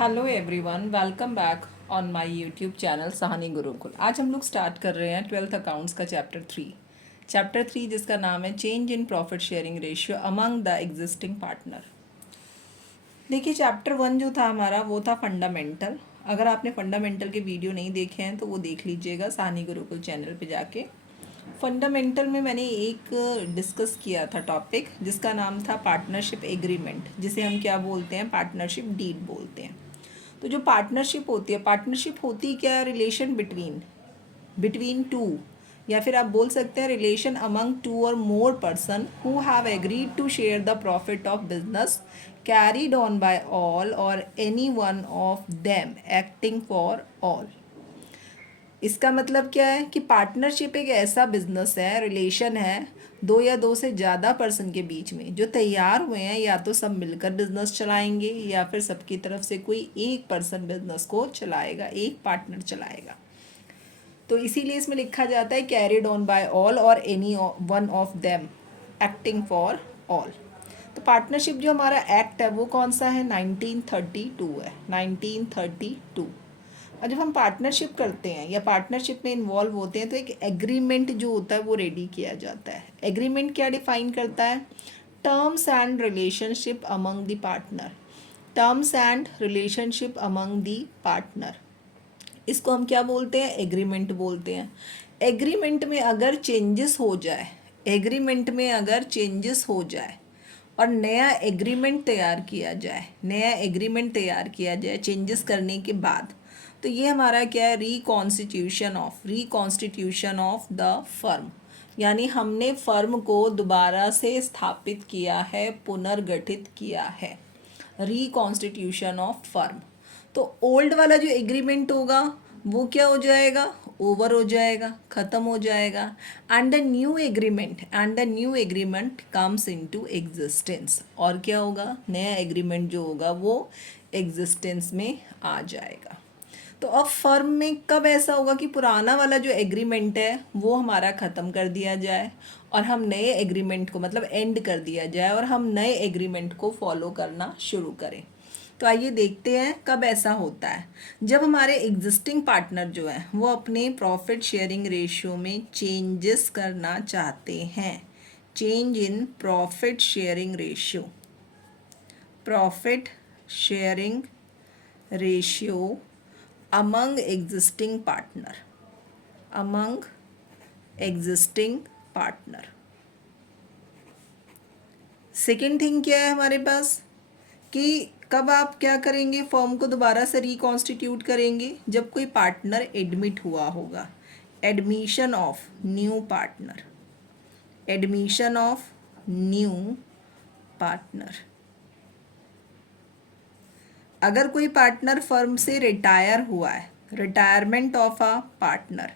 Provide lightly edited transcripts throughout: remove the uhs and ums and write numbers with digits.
Hello everyone, welcome back on my YouTube channel Sahani Gurukul. आज हम लोग स्टार्ट कर रहे हैं 12th अकाउंट्स का चैप्टर 3 जिसका नाम है change in profit sharing ratio among the existing partner. देखिए, चैप्टर 1 जो था हमारा वो था फंडामेंटल। अगर आपने फंडामेंटल के वीडियो नहीं देखे हैं तो वो देख लीजिएगा सहानी गुरुकुल चैनल पे जाके। फंडामेंटल में मैंने एक डिस्कस किया था टॉपिक जिसका नाम था पार्टनरशिप एग्रीमेंट, जिसे हम क्या बोलते हैं, पार्टनरशिप डीड बोलते हैं। तो जो पार्टनरशिप होती क्या है, रिलेशन बिटवीन बिटवीन टू, या फिर आप बोल सकते हैं relation among two or more person who have agreed to share the profit of business carried on by all or any one of them acting for all. इसका मतलब क्या है कि पार्टनरशिप एक ऐसा बिजनेस है, रिलेशन है दो या दो से ज़्यादा पर्सन के बीच में जो तैयार हुए हैं या तो सब मिलकर बिजनेस चलाएंगे या फिर सबकी तरफ से कोई एक पर्सन बिजनेस को चलाएगा, एक पार्टनर चलाएगा। तो इसीलिए इसमें लिखा जाता है carried on by all or any one of them acting for all. तो पार्टनरशिप जो हमारा एक्ट है वो कौन सा है, 1932 है, 1932। और जब हम पार्टनरशिप करते हैं या पार्टनरशिप में इन्वॉल्व होते हैं तो एक एग्रीमेंट जो होता है वो रेडी किया जाता है। एग्रीमेंट क्या डिफाइन करता है, terms and relationship among the partner, terms and relationship among the partner. इसको हम क्या बोलते हैं, एग्रीमेंट बोलते हैं। एग्रीमेंट में अगर चेंजेस हो जाए, एग्रीमेंट में अगर चेंजेस हो जाए और नया एग्रीमेंट तैयार किया जाए, नया एग्रीमेंट तैयार किया जाए चेंजेस करने के बाद, तो ये हमारा क्या है, रिकॉन्स्टिट्यूशन ऑफ द फर्म। यानी हमने फर्म को दोबारा से स्थापित किया है, पुनर्गठित किया है, रिकॉन्स्टिट्यूशन ऑफ फर्म। तो ओल्ड वाला जो एग्रीमेंट होगा वो क्या हो जाएगा, ओवर हो जाएगा, ख़त्म हो जाएगा। And the new agreement comes into existence. और क्या होगा, नया एग्रीमेंट जो होगा वो एग्जिस्टेंस में आ जाएगा। तो अब फर्म में कब ऐसा होगा कि पुराना वाला जो एग्रीमेंट है वो हमारा ख़त्म कर दिया जाए और हम नए एग्रीमेंट को, मतलब एंड कर दिया जाए और हम नए एग्रीमेंट को फॉलो करना शुरू करें। तो आइए देखते हैं कब ऐसा होता है, जब हमारे एग्जिस्टिंग पार्टनर जो है वो अपने प्रॉफिट शेयरिंग रेशियो में चेंजेस करना चाहते हैं। Change in profit sharing ratio, profit sharing ratio among existing partner, among existing partner। Second thing क्या है हमारे पास कि कब आप क्या करेंगे, फॉर्म को दोबारा से रिकॉन्स्टिट्यूट करेंगे, जब कोई पार्टनर एडमिट हुआ होगा। Admission of new partner, admission of new partner. अगर कोई पार्टनर फर्म से रिटायर हुआ है, रिटायरमेंट ऑफ अ पार्टनर,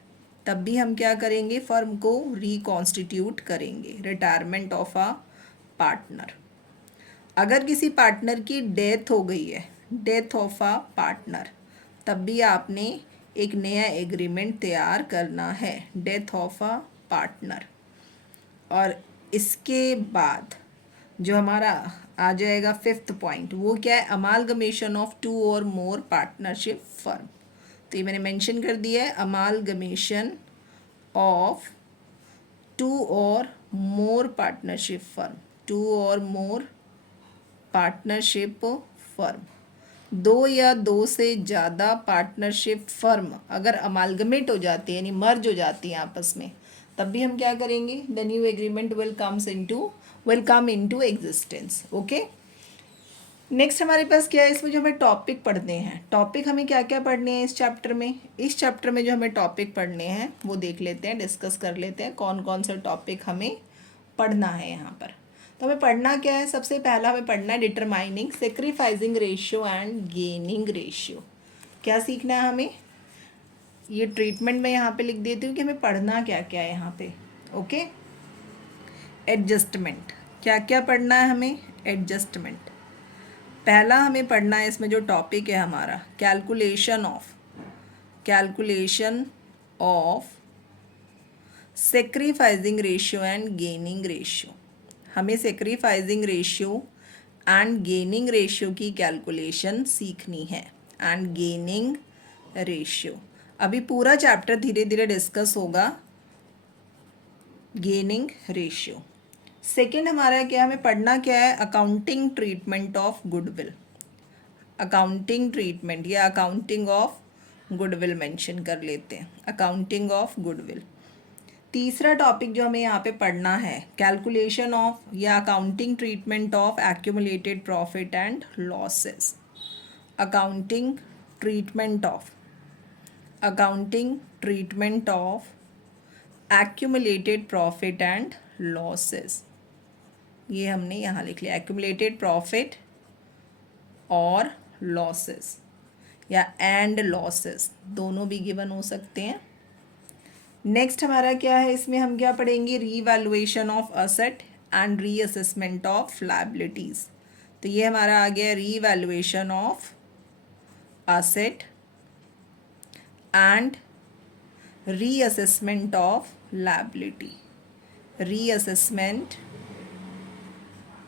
तब भी हम क्या करेंगे, फर्म को रिकॉन्स्टिट्यूट करेंगे, रिटायरमेंट ऑफ अ पार्टनर। अगर किसी पार्टनर की डेथ हो गई है, डेथ ऑफ अ पार्टनर, तब भी आपने एक नया एग्रीमेंट तैयार करना है, डेथ ऑफ अ पार्टनर। और इसके बाद जो हमारा आ जाएगा फिफ्थ पॉइंट, वो क्या है, amalgamation of to or more partnership firm. तो ये मैंने मेंशन कर दिया है, amalgamation of to or more partnership firm, to or more partnership firm. दो या दो से ज़्यादा पार्टनरशिप फर्म अगर अमालगमेट हो जाती है, यानी मर्ज हो जाती है आपस में, तब भी हम क्या करेंगे, the new agreement will come into existence. Okay, next हमारे पास क्या है, इसमें जो हमें टॉपिक पढ़ने हैं, टॉपिक हमें क्या क्या पढ़ने हैं इस चैप्टर में। इस चैप्टर में जो हमें टॉपिक पढ़ने हैं वो देख लेते हैं, डिस्कस कर लेते हैं कौन कौन सा टॉपिक हमें पढ़ना है यहाँ पर। तो हमें पढ़ना क्या है, सबसे पहला हमें पढ़ना है determining sacrificing ratio and gaining ratio. क्या सीखना है हमें, ये ट्रीटमेंट में यहाँ पे लिख देती हूँ कि हमें पढ़ना क्या क्या है यहाँ पे। ओके, एडजस्टमेंट, क्या क्या पढ़ना है हमें, एडजस्टमेंट। पहला हमें पढ़ना है इसमें जो टॉपिक है हमारा, calculation of sacrificing ratio and gaining ratio. हमें sacrificing ratio and gaining ratio की कैलकुलेशन सीखनी है। एंड गेनिंग रेशियो, अभी पूरा चैप्टर धीरे धीरे डिस्कस होगा। गेनिंग रेशियो सेकेंड हमारा क्या, हमें पढ़ना क्या है, accounting treatment of goodwill. Accounting treatment या अकाउंटिंग ऑफ गुडविल मेंशन कर लेते हैं, अकाउंटिंग ऑफ गुडविल। तीसरा टॉपिक जो हमें यहाँ पे पढ़ना है, कैलकुलेशन ऑफ या accounting treatment of accumulated profit and losses. Accounting treatment of, accounting treatment of accumulated profit and losses, ये हमने यहाँ लिख लिया, एक्यूमुलेटेड प्रॉफिट और लॉसेस या एंड लॉसेस दोनों भी गिवन हो सकते हैं। नेक्स्ट हमारा क्या है, इसमें हम क्या पढ़ेंगे, revaluation of asset and reassessment of liabilities. तो ये हमारा आ गया revaluation of asset and reassessment of liability, reassessment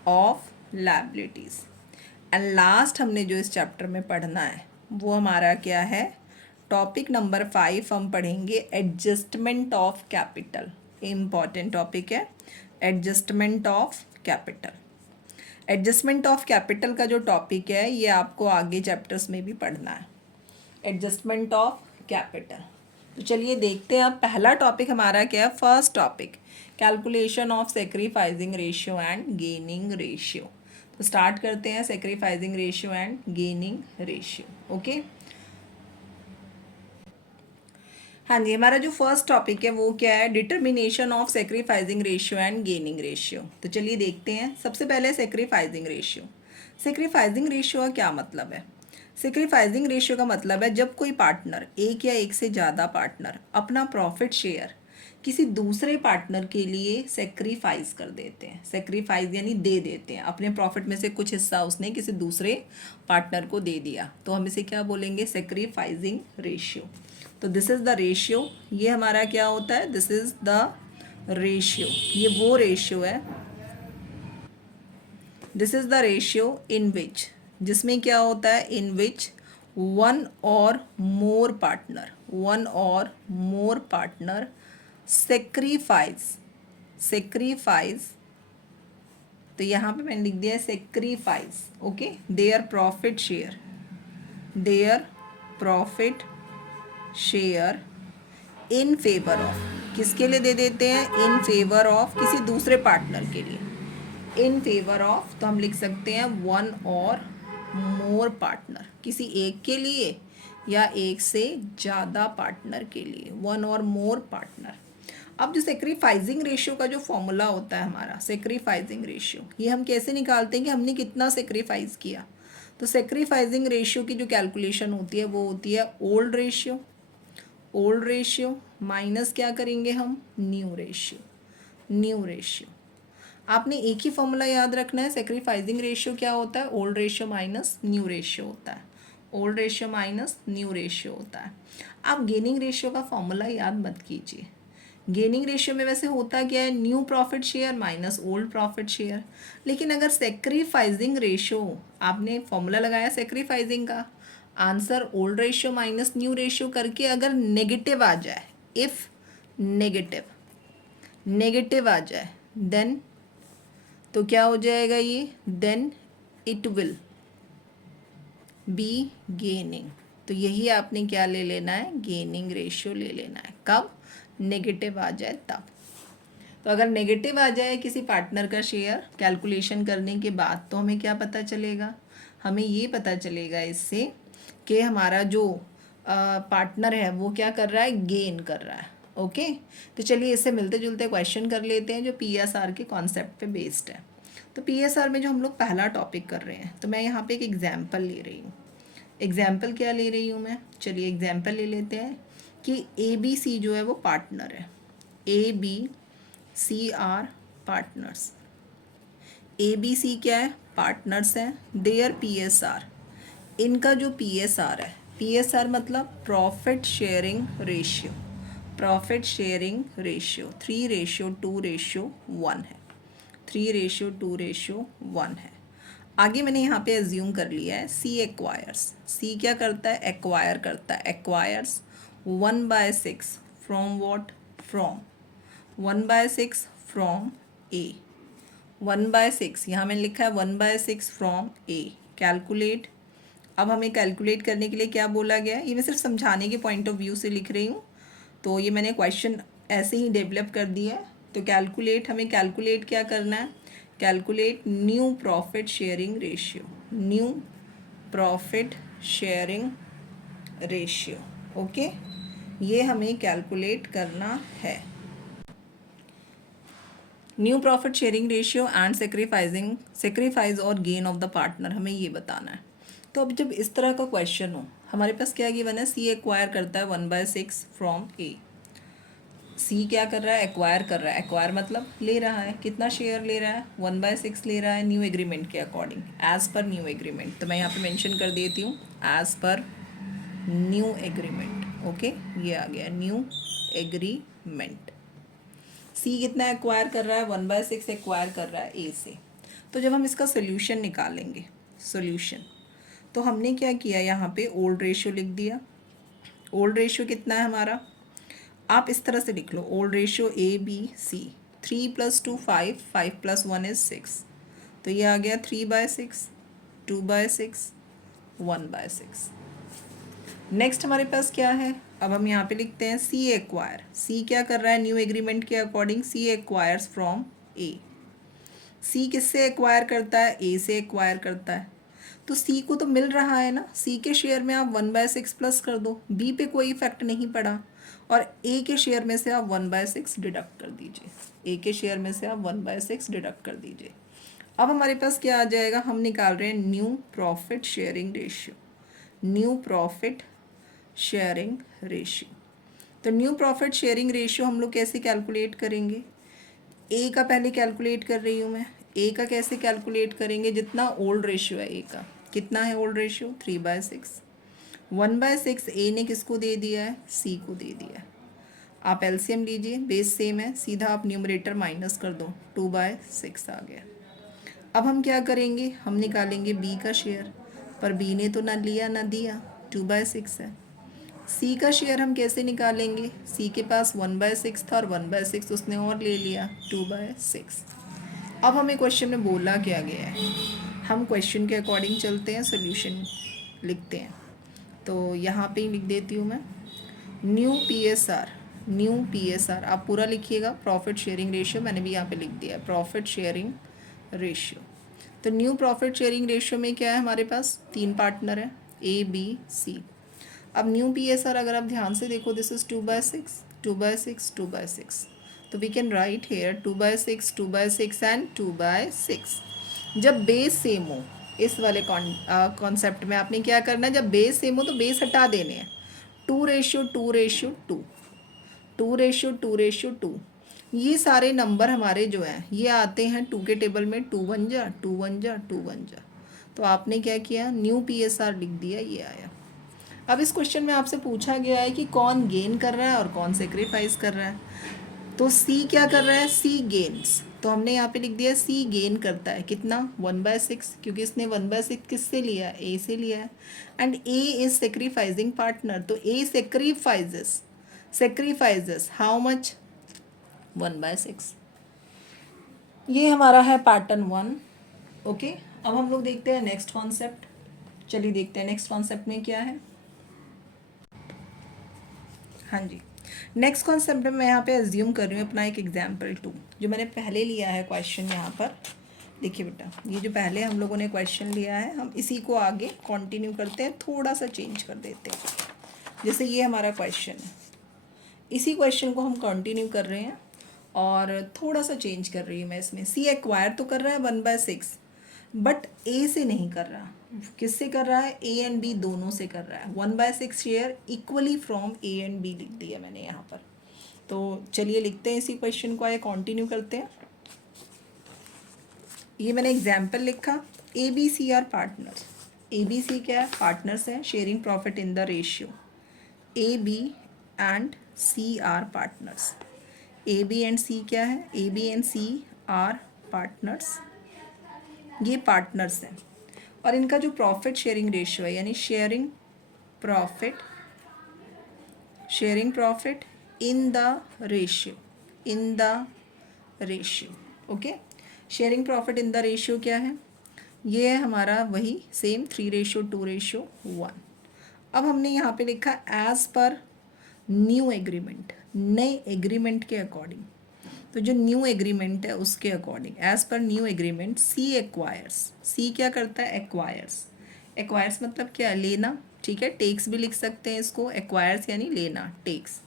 of liabilities. And last हमने जो इस चैप्टर में पढ़ना है वो हमारा क्या है, टॉपिक नंबर 5 हम पढ़ेंगे adjustment of capital. Important topic है adjustment of capital. Adjustment of capital का जो टॉपिक है ये आपको आगे चैप्टर्स में भी पढ़ना है, एडजस्टमेंट ऑफ कैपिटल। तो चलिए देखते हैं अब पहला टॉपिक हमारा क्या है, first topic calculation of sacrificing ratio and gaining ratio. तो स्टार्ट करते हैं, sacrificing ratio and gaining ratio. Okay, हाँ जी, हमारा जो फर्स्ट टॉपिक है वो क्या है, determination of sacrificing ratio and gaining ratio. तो चलिए देखते हैं, सबसे पहले सेक्रीफाइसिंग रेशियो। सेक्रीफाइसिंग रेशियो का क्या मतलब है, सेक्रीफाइसिंग रेशियो का मतलब है जब कोई पार्टनर, एक या एक से ज़्यादा पार्टनर अपना प्रॉफिट शेयर किसी दूसरे पार्टनर के लिए सेक्रीफाइस कर देते हैं। सेक्रीफाइस यानी दे देते हैं, अपने प्रॉफिट में से कुछ हिस्सा उसने किसी दूसरे पार्टनर को दे दिया, तो हम इसे क्या बोलेंगे, सेक्रीफाइसिंग रेशियो। तो दिस इज़ द रेशियो, ये हमारा क्या होता है, दिस इज़ द रेशियो, ये वो रेशियो है, this is the ratio in which, जिसमें क्या होता है, इन विच वन और मोर पार्टनर, वन और मोर पार्टनर सेक्रीफाइस, तो यहाँ पे मैंने लिख दिया है sacrifice, okay, their profit share, their profit share in favour of, किसके लिए दे देते हैं, इन फेवर ऑफ किसी दूसरे पार्टनर के लिए, इन फेवर ऑफ, तो हम लिख सकते हैं वन और मोर पार्टनर, किसी एक के लिए या एक से ज़्यादा पार्टनर के लिए, वन और मोर पार्टनर। अब जो सेक्रीफाइसिंग रेशियो का जो फॉर्मूला होता है हमारा, सेक्रीफाइसिंग रेशियो, ये हम कैसे निकालते हैं कि हमने कितना सेक्रीफाइस किया। तो सेक्रीफाइसिंग रेशियो की जो कैलकुलेशन होती है वो होती है old ratio, old ratio minus क्या करेंगे हम, न्यू रेशियो, न्यू रेशियो। आपने एक ही फॉर्मूला याद रखना है, सेक्रीफाइसिंग रेशियो क्या होता है, old ratio minus new ratio होता है, old ratio minus new ratio होता है। आप गेनिंग रेशियो का फॉर्मूला याद मत कीजिए, गेनिंग रेशियो में वैसे होता क्या है, new profit share minus old profit share. लेकिन अगर सेक्रीफाइसिंग रेशियो आपने फॉर्मूला लगाया सेक्रीफाइसिंग का, answer old ratio minus new ratio करके अगर नेगेटिव आ जाए, इफ़ नेगेटिव आ जाए देन, तो क्या हो जाएगा ये, then it will be gaining. तो यही आपने क्या ले लेना है, गेनिंग रेशियो ले लेना है, कब, नेगेटिव आ जाए तब। तो अगर नेगेटिव आ जाए किसी पार्टनर का शेयर कैलकुलेशन करने के बाद, तो हमें क्या पता चलेगा, हमें ये पता चलेगा इससे कि हमारा जो पार्टनर है वो क्या कर रहा है, गेन कर रहा है। ओके, तो चलिए इससे मिलते जुलते क्वेश्चन कर लेते हैं जो पीएसआर के कॉन्सेप्ट पे बेस्ड है। तो पीएसआर में जो हम लोग पहला टॉपिक कर रहे हैं, तो मैं यहाँ पे एक एग्जाम्पल ले रही हूँ। एग्जाम्पल क्या ले रही हूँ मैं, चलिए एग्जाम्पल ले लेते हैं कि ABC जो है वो पार्टनर है, ABC आर पार्टनर्स, ABC क्या है, पार्टनर्स हैं, देयर PSR, इनका जो PSR है, PSR मतलब profit sharing ratio, profit sharing ratio 3:2:1 है, 3:2:1 है। आगे मैंने यहाँ पे एज्यूम कर लिया है सी एक्वायर्स। सी क्या करता है? एक्वायर करता है। Acquires 1/6 from what? From 1/6 from A. 1/6 यहाँ मैंने लिखा है 1/6 फ्रॉम ए। कैलकुलेट। अब हमें कैलकुलेट करने के लिए क्या बोला गया है? ये मैं सिर्फ समझाने के पॉइंट ऑफ व्यू से लिख रही हूँ, तो ये मैंने क्वेश्चन ऐसे ही डेवलप कर दिया है। तो कैलकुलेट, हमें कैलकुलेट क्या करना है? Calculate new profit sharing ratio. New profit sharing ratio. Okay, ये हमें कैलकुलेट करना है। New profit sharing ratio and sacrifice और गेन ऑफ द पार्टनर, हमें ये बताना है। तो अब जब इस तरह का क्वेश्चन हो, हमारे पास क्या गिवन है? सी एक्वायर करता है 1/6 फ्रॉम ए। सी क्या कर रहा है? एक्वायर कर रहा है। एक्वायर मतलब ले रहा है। कितना शेयर ले रहा है? 1/6 ले रहा है न्यू एग्रीमेंट के according, as per new agreement. तो मैं यहाँ पे मेंशन कर देती हूँ as per new agreement. Okay, ये आ गया न्यू एग्रीमेंट। सी कितना एक्वायर कर रहा है? 1/6 एक्वायर कर रहा है ए से। तो जब हम इसका सोल्यूशन निकालेंगे, सोल्यूशन, तो हमने क्या किया? यहाँ पे ओल्ड रेशियो लिख दिया। ओल्ड रेशियो कितना है हमारा? आप इस तरह से लिख लो, old ratio A B C. 3 + 2 5, 5 + 1 is 6। तो ये आ गया 3/6, 2/6, 1/6। नेक्स्ट हमारे पास क्या है? अब हम यहाँ पे लिखते हैं सी एक्वायर। सी क्या कर रहा है? न्यू एग्रीमेंट के अकॉर्डिंग सी एक्वायर्स फ्रॉम ए। सी किससे एक्वायर करता है? ए से एक्वायर करता है। तो सी को तो मिल रहा है ना, सी के शेयर में आप 1/6 प्लस कर दो, बी पे कोई इफेक्ट नहीं पड़ा। और ए के शेयर में से आप 1/6 डिडक्ट कर दीजिए। ए के शेयर में से आप 1/6 डिडक्ट कर दीजिए। अब हमारे पास क्या आ जाएगा? हम निकाल रहे हैं new profit sharing ratio. New profit sharing ratio. तो न्यू प्रॉफिट शेयरिंग रेशियो हम लोग कैसे कैलकुलेट करेंगे? ए का पहले कैलकुलेट कर रही हूँ मैं। ए का कैसे कैलकुलेट करेंगे? जितना ओल्ड रेशियो है ए का, कितना है ओल्ड रेशियो? 3/6। 1/6 ए ने किसको दे दिया है? सी को दे दिया है। आप एलसीएम लीजिए, बेस सेम है, सीधा आप न्यूमरेटर माइनस कर दो, 2/6 आ गया। अब हम क्या करेंगे? हम निकालेंगे बी का शेयर, पर बी ने तो ना लिया ना दिया, 2/6 है। सी का शेयर हम कैसे निकालेंगे? सी के पास 1/6 था और 1/6 उसने और ले लिया, 2/6। अब हमें क्वेश्चन में बोला क्या गया है, हम क्वेश्चन के अकॉर्डिंग चलते हैं, सोल्यूशन लिखते हैं। तो यहाँ पे ही लिख देती हूँ मैं न्यू पीएसआर। न्यू पीएसआर आप पूरा लिखिएगा, प्रॉफिट शेयरिंग रेशियो मैंने भी यहाँ पे लिख दिया है, प्रॉफिट शेयरिंग रेशियो। तो न्यू प्रॉफिट शेयरिंग रेशियो में क्या है? हमारे पास 3 पार्टनर हैं, ए बी सी। अब न्यू पीएसआर अगर आप ध्यान से देखो, दिस इज 2/6, 2/6, 2/6। तो we can write here 2/6, 2/6 and 2/6। जब बेस सेम हो, इस वाले कॉन्सेप्ट में आपने क्या करना है? जब बेस सेम हो तो बेस हटा देने हैं। 2:2:2, 2:2:2। ये सारे नंबर हमारे जो हैं ये आते हैं 2 के टेबल में, 2 1 जा 2 1 जा 2 1 जा। तो आपने क्या किया? न्यू पीएसआर लिख दिया, ये आया। अब इस क्वेश्चन में आपसे पूछा गया है कि कौन गेन कर रहा है और कौन सेक्रीफाइस कर रहा है। तो सी क्या कर रहा है? सी गेन्स। तो हमने यहाँ पे लिख दिया सी गेन करता है, कितना? 1/6, क्योंकि इसने 1/6 किससे लिया? ए से लिया है। And A is sacrificing partner, तो ए सेक्रीफाइजेस हाउ मच? 1/6। ये हमारा है पैटर्न 1। ओके, अब हम लोग देखते हैं नेक्स्ट कॉन्सेप्ट। चलिए देखते हैं नेक्स्ट कॉन्सेप्ट में क्या है। हाँ जी, नेक्स्ट कॉन्सेप्ट में मैं यहाँ पे एज्यूम कर रही हूँ अपना एक एग्जाम्पल 2, जो मैंने पहले लिया है क्वेश्चन यहाँ पर। देखिए बेटा, ये जो पहले हम लोगों ने क्वेश्चन लिया है, हम इसी को आगे कंटिन्यू करते हैं, थोड़ा सा चेंज कर देते हैं। जैसे ये हमारा क्वेश्चन है, इसी क्वेश्चन को हम कंटिन्यू कर रहे हैं और थोड़ा सा चेंज कर रही हूँ मैं इसमें। सी एक्वायर तो कर रहा है 1/6, बट ए से नहीं कर रहा। किससे कर रहा है? ए एंड बी दोनों से कर रहा है। 1/6 share equally from A and B लिख दिया मैंने यहाँ पर। तो चलिए लिखते हैं इसी क्वेश्चन को, आगे कंटिन्यू करते हैं। ये मैंने एग्जाम्पल लिखा, A B C are partners. A B C क्या है? पार्टनर्स हैं, sharing profit in the ratio. A B and C are partners. A B and C क्या है? A B and C are partners ये partners हैं और इनका जो प्रॉफिट शेयरिंग रेशियो है यानी sharing profit in the ratio okay. Sharing profit in the ratio क्या है? ये है हमारा वही सेम 3:2:1। अब हमने यहाँ पे लिखा एज पर न्यू एग्रीमेंट, नए एग्रीमेंट के अकॉर्डिंग। तो जो न्यू एग्रीमेंट है उसके according as per new agreement C acquires, C क्या करता है? एक्वायर्स मतलब क्या? लेना, ठीक है। टेक्स भी लिख सकते हैं इसको, एक्वायर्स यानी लेना, टेक्स।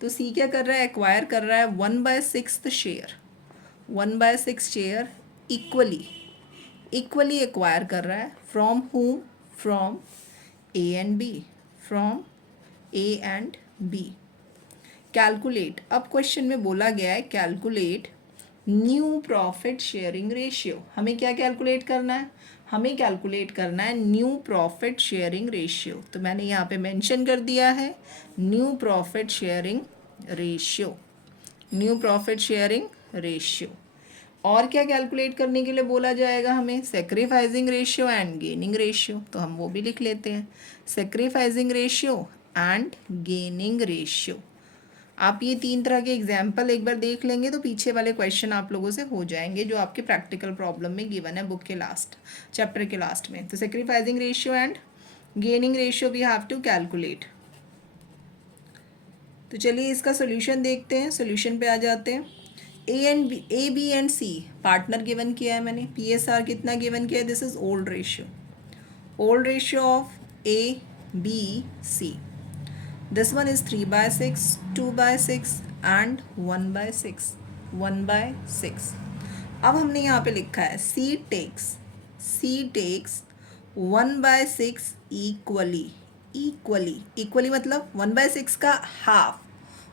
तो सी क्या कर रहा है? एक्वायर कर रहा है 1/6 शेयर इक्वली एक्वायर कर रहा है from hmm? From A and B. Calculate, अब क्वेश्चन में बोला गया है calculate new profit sharing ratio. हमें क्या कैलकुलेट करना है? हमें कैलकुलेट करना है न्यू प्रॉफिट शेयरिंग रेशियो। तो मैंने यहाँ पे मेंशन कर दिया है न्यू प्रॉफिट शेयरिंग रेशियो। और क्या कैलकुलेट करने के लिए बोला जाएगा हमें? Sacrificing ratio and gaining ratio. तो हम वो भी लिख लेते हैं, sacrificing ratio and gaining ratio. आप ये 3 तरह के एग्जाम्पल एक बार देख लेंगे तो पीछे वाले क्वेश्चन आप लोगों से हो जाएंगे जो आपके प्रैक्टिकल प्रॉब्लम में गिवन है बुक के लास्ट, चैप्टर के लास्ट में। तो sacrificing ratio and gaining ratio we have to calculate. तो चलिए इसका सोल्यूशन देखते हैं। सोल्यूशन पे आ जाते हैं। A B and C partner given किया है मैंने। PSR कितना गिवन किया है? This is old ratio of A B C. This one is 3/6, 2/6 and 1/6. अब हमने यहाँ पे लिखा है C takes 1/6 इक्वली मतलब 1/6 का हाफ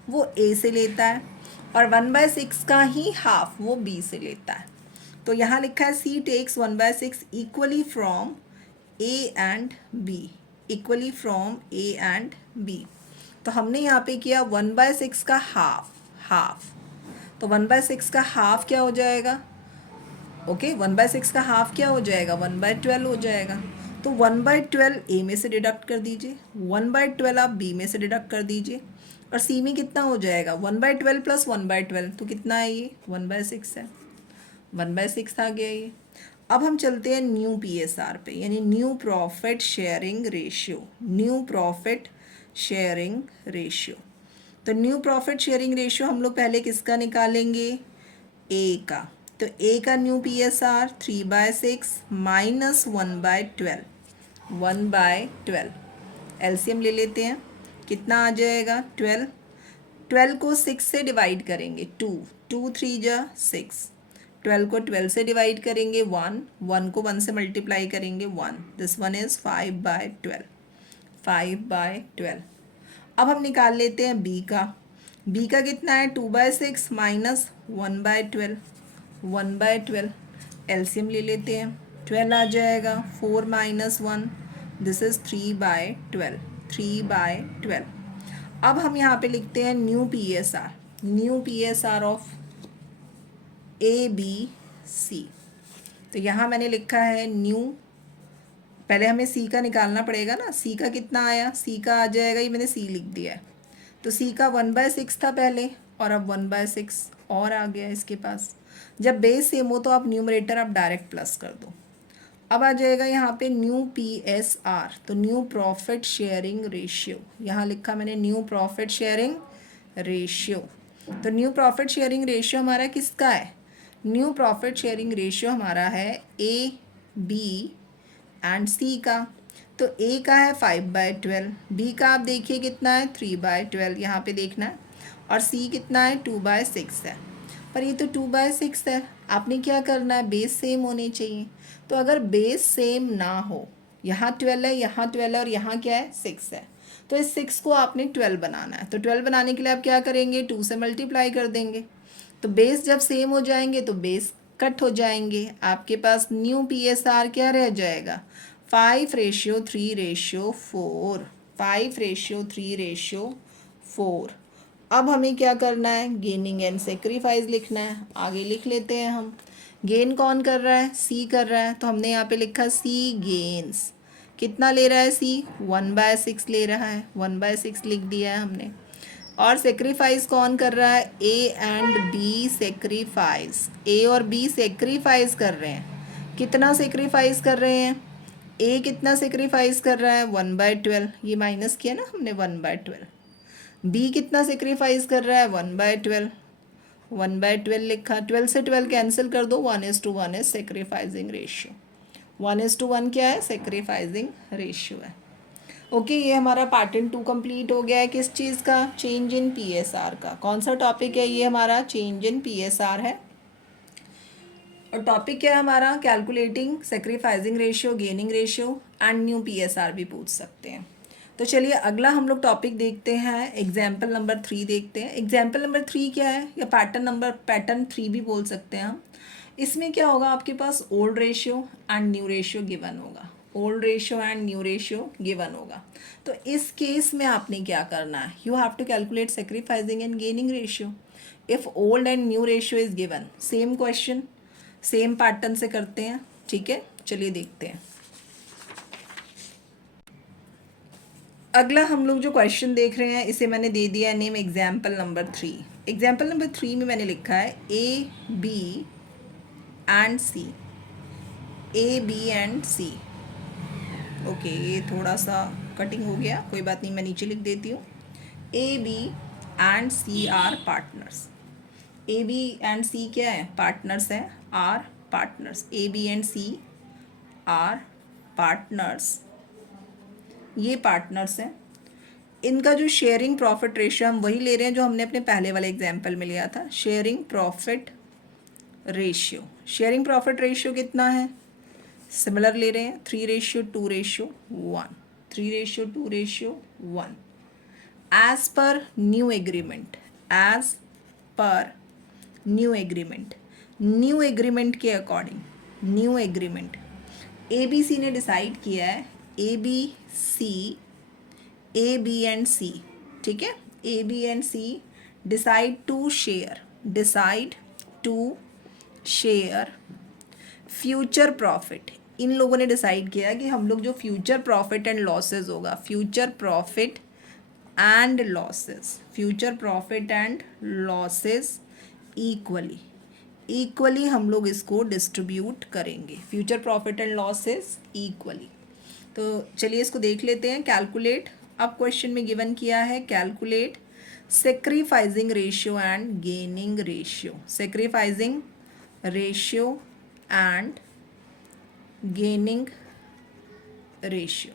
वो A से लेता है और 1/6 का ही हाफ वो B से लेता है। तो यहाँ लिखा है C takes 1/6 equally from A and B। तो हमने यहाँ पे किया 1/6 का हाफ। तो 1/6 का हाफ क्या हो जाएगा? ओके 1/6 का हाफ क्या हो जाएगा? 1/12 हो जाएगा। तो 1/12 ए में से डिडक्ट कर दीजिए, 1/12 आप बी में से डिडक्ट कर दीजिए और सी में कितना हो जाएगा? 1/12 प्लस 1/12 तो कितना है? ये 1/6 है, 1/6 आ गया ये। अब हम चलते हैं न्यू PSR पे यानी न्यू प्रॉफिट शेयरिंग रेशियो। तो न्यू प्रॉफिट शेयरिंग रेशियो हम लोग पहले किसका निकालेंगे? ए का। तो ए का न्यू PSR 3/6 माइनस 1/12 एलसीएम ले लेते हैं। कितना आ जाएगा? 12 को 6 से डिवाइड करेंगे 2 3 जा 6। 12 को 12 से डिवाइड करेंगे 1 को 1 से मल्टीप्लाई करेंगे 1। This one is 5/12। अब हम निकाल लेते हैं बी का। बी का कितना है? 2/6 माइनस 1/12 एलसीएम ले लेते हैं। 12 आ जाएगा, 4 माइनस 1 दिस इज 3/12। अब हम यहाँ पे लिखते हैं न्यू PSR ऑफ ABC। तो यहाँ मैंने लिखा है न्यू, पहले हमें सी का निकालना पड़ेगा ना। सी का कितना आया? सी का आ जाएगा, ये मैंने सी लिख दिया है। तो सी का 1/6 था पहले और अब 1/6 और आ गया इसके पास। जब बेस सेम हो तो आप न्यूमरेटर आप डायरेक्ट प्लस कर दो। अब आ जाएगा यहाँ पे न्यू PSR, तो न्यू प्रॉफिट शेयरिंग रेशियो। यहाँ लिखा मैंने न्यू प्रॉफिट शेयरिंग रेशियो। तो न्यू प्रॉफिट शेयरिंग रेशियो हमारा किसका है? न्यू प्रॉफिट शेयरिंग रेशियो हमारा है ए बी एंड सी का। तो ए का है 5/12, बी का आप देखिए कितना है 3/12 यहाँ पे देखना है, और सी कितना है 2/6 है। पर ये तो 2/6 है, आपने क्या करना है? बेस सेम होने चाहिए। तो अगर बेस सेम ना हो, यहाँ 12 है, यहाँ 12 है और यहाँ क्या है 6 है, तो इस 6 को आपने 12 बनाना है। तो 12 बनाने के लिए आप क्या करेंगे? 2 से मल्टीप्लाई कर देंगे। तो बेस जब सेम हो जाएंगे तो बेस कट हो जाएंगे। आपके पास न्यू PSR क्या रह जाएगा? 5:3:4। 5:3:4। अब हमें क्या करना है? गेनिंग एंड सेक्रीफाइस लिखना है। आगे लिख लेते हैं हम। गेन कौन कर रहा है? सी कर रहा है, तो हमने यहाँ पे लिखा सी गेन्स। कितना ले रहा है सी? 1/6 ले रहा है, 1/6 लिख दिया है हमने। और सेक्रीफाइस कौन कर रहा है? A and B sacrifice. A और बी सेक्रीफाइस कर रहे हैं। कितना सेक्रीफाइस कर रहे हैं? ए कितना सेक्रीफाइस कर रहा है? 1/12। ये माइनस किया ना हमने, 1/12। बी कितना सेक्रीफाइस कर रहा है? 1/12। 1/12 लिखा। 12 से 12 कैंसिल कर दो, 1:1 इज सेक्रीफाइसिंग रेशियो। 1:1 क्या है? सेक्रीफाइसिंग रेशियो है। ओके, ये हमारा पार्ट 2 कंप्लीट हो गया है। किस चीज़ का? चेंज इन पीएसआर का। कौन सा टॉपिक है ये? हमारा चेंज इन पीएसआर है। और टॉपिक क्या है हमारा? Calculating sacrificing ratio, gaining ratio and new PSR भी पूछ सकते हैं। तो चलिए अगला हम लोग टॉपिक देखते हैं, एग्जाम्पल नंबर 3 देखते हैं। एग्जाम्पल नंबर 3 क्या है? या पैटर्न 3 भी बोल सकते हैं हम। इसमें क्या होगा? आपके पास old ratio and new ratio given होगा। Old ratio and new ratio given होगा। तो इस केस में आपने क्या करना है? You have to calculate sacrificing and gaining ratio if old and new ratio is given. Same question same pattern से करते हैं, ठीक है। चलिए देखते हैं। अगला हम लोग जो क्वेश्चन देख रहे हैं इसे मैंने दे दिया name example number 3। Example number 3 में मैंने लिखा है A B and C. A B and C. Okay, ये थोड़ा सा कटिंग हो गया, कोई बात नहीं, मैं नीचे लिख देती हूँ। A B and C are partners. A B and C क्या है? पार्टनर्स हैं, are partners. A B and C are partners, ये पार्टनर्स हैं। इनका जो शेयरिंग प्रॉफिट रेशियो हम वही ले रहे हैं जो हमने अपने पहले वाले एग्जाम्पल में लिया था, sharing profit ratio. Sharing profit ratio कितना है? सिमिलर ले रहे हैं, 3:2:1। 3:2:1 as per new agreement. As per new agreement, new agreement के according, new agreement A B C ने डिसाइड किया है, A B C, A B and C, ठीक है। A B and C decide to share future profit. इन लोगों ने decide किया कि हम लोग जो फ्यूचर प्रॉफिट एंड लॉसेस होगा, future profit and losses, future profit and losses equally हम लोग इसको डिस्ट्रीब्यूट करेंगे। Future profit and losses equally. तो चलिए इसको देख लेते हैं। कैलकुलेट, अब क्वेश्चन में गिवन किया है calculate sacrificing ratio and gaining ratio. Sacrificing ratio and gaining ratio.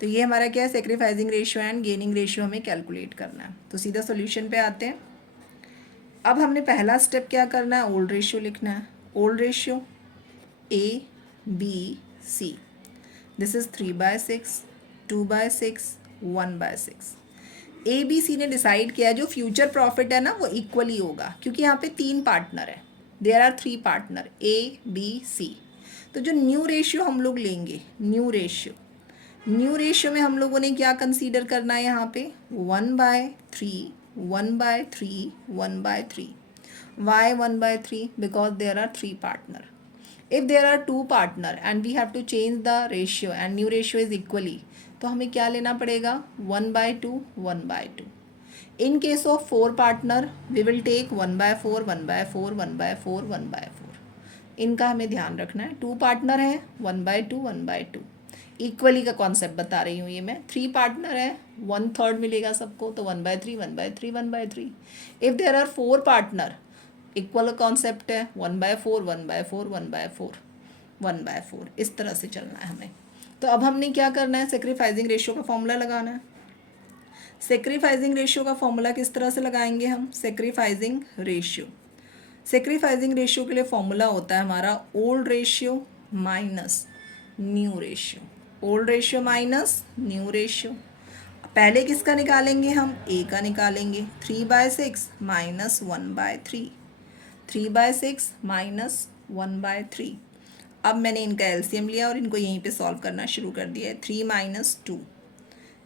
तो ये हमारा क्या है? Sacrificing ratio and gaining ratio हमें कैलकुलेट करना है। तो सीधा सॉल्यूशन पे आते हैं। अब हमने पहला स्टेप क्या करना है? ओल्ड रेशियो लिखना है। Old ratio A B C, this is 3/6, 2/6, 1/6। A B C ने डिसाइड किया जो फ्यूचर प्रॉफिट है ना वो इक्वली होगा, क्योंकि यहाँ पे 3 पार्टनर है, there are 3 partner A B C. तो जो न्यू रेशियो हम लोग लेंगे, न्यू रेशियो में हम लोगों ने क्या कंसीडर करना है? यहाँ पे 1/3, 1/3, 1/3। Why 1/3? Because there are 3 partner. If there are 2 partner and we have to change the ratio and new ratio is equally, तो हमें क्या लेना पड़ेगा? 1/2, 1/2. In case of 4 partner, we will take 1/4, 1/4, 1/4, 1/4. इनका हमें ध्यान रखना है। 2 पार्टनर है, 1/2, 1/2। इक्वली का कॉन्सेप्ट बता रही हूँ ये मैं। 3 पार्टनर है, 1/3 मिलेगा सबको, तो 1/3, 1/3, 1/3। If there are 4 partner, equal concept है, 1/4, 1/4, 1/4, 1/4। इस तरह से चलना है हमें। तो अब हमने क्या करना है? सेक्रीफाइसिंग रेशियो का फॉर्मूला लगाना है। सेक्रीफाइसिंग रेशियो का फॉर्मूला किस तरह से लगाएंगे हम? सेक्रीफाइसिंग रेशियो के लिए फॉर्मूला होता है हमारा old ratio minus new ratio. Old ratio minus new ratio. पहले किसका निकालेंगे हम? ए का निकालेंगे। 3/6 माइनस 1/3, 3/6 माइनस 1/3। अब मैंने इनका एलसीएम लिया और इनको यहीं पे सॉल्व करना शुरू कर दिया है। 3 - 2,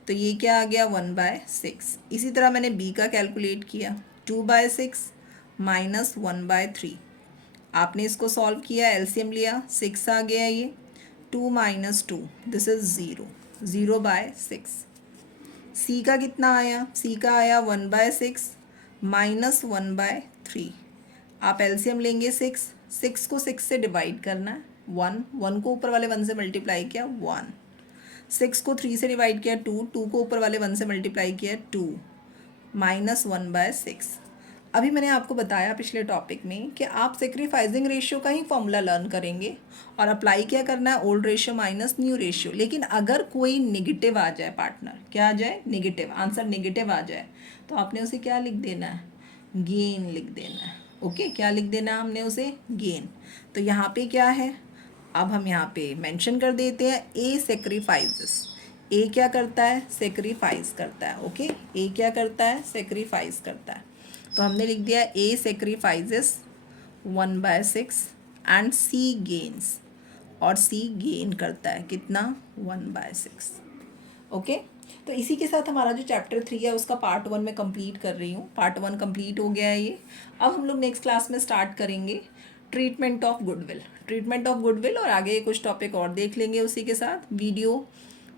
तो ये क्या आ गया? 1/6। इसी तरह मैंने बी का कैलकुलेट किया, 2/6 माइनस 1/3। आपने इसको सॉल्व किया, एलसीएम लिया, 6 आ गया ये, 2 माइनस 2 दिस इज़ 0, 0/6। सी का कितना आया, सी का आया 1/6 माइनस 1/3। आप एलसीएम लेंगे 6, 6 को 6 से डिवाइड करना है, 1, 1 को ऊपर वाले 1 से मल्टीप्लाई किया 1, 6 को 3 से डिवाइड किया 2, 2 को ऊपर वाले 1 से मल्टीप्लाई किया 2, माइनस 1/6। अभी मैंने आपको बताया पिछले टॉपिक में कि आप सेक्रीफाइसिंग रेशियो का ही फॉर्मूला लर्न करेंगे और अप्लाई क्या करना है, old ratio minus new ratio. लेकिन अगर कोई निगेटिव आ जाए पार्टनर, क्या आ जाए, निगेटिव, आंसर निगेटिव आ जाए, तो आपने उसे क्या लिख देना है, गेन लिख देना है। ओके, क्या लिख देना है हमने उसे, गेन। तो यहाँ पे क्या है, अब हम यहाँ पे मेंशन कर देते हैं ए सेक्रीफाइसेस। ए क्या करता है, सेक्रीफाइस करता है। ओके, ए क्या करता है, सेक्रीफाइस करता है। तो हमने लिख दिया ए सेक्रीफाइसेस 1/6 एंड सी गेन्स, और सी गेन करता है कितना, 1/6। ओके, तो इसी के साथ हमारा जो चैप्टर 3 है उसका पार्ट 1 में कंप्लीट कर रही हूँ। पार्ट 1 कंप्लीट हो गया है ये। अब हम लोग नेक्स्ट क्लास में स्टार्ट करेंगे treatment of goodwill, treatment of goodwill, और आगे कुछ टॉपिक और देख लेंगे उसी के साथ। वीडियो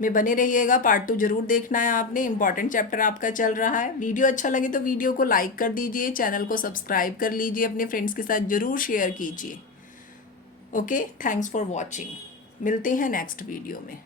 में बने रहिएगा, पार्ट 2 जरूर देखना है आपने, इंपॉर्टेंट चैप्टर आपका चल रहा है। वीडियो अच्छा लगे तो वीडियो को लाइक कर दीजिए, चैनल को सब्सक्राइब कर लीजिए, अपने फ्रेंड्स के साथ ज़रूर शेयर कीजिए। ओके, थैंक्स फॉर वॉचिंग, मिलते हैं नेक्स्ट वीडियो में।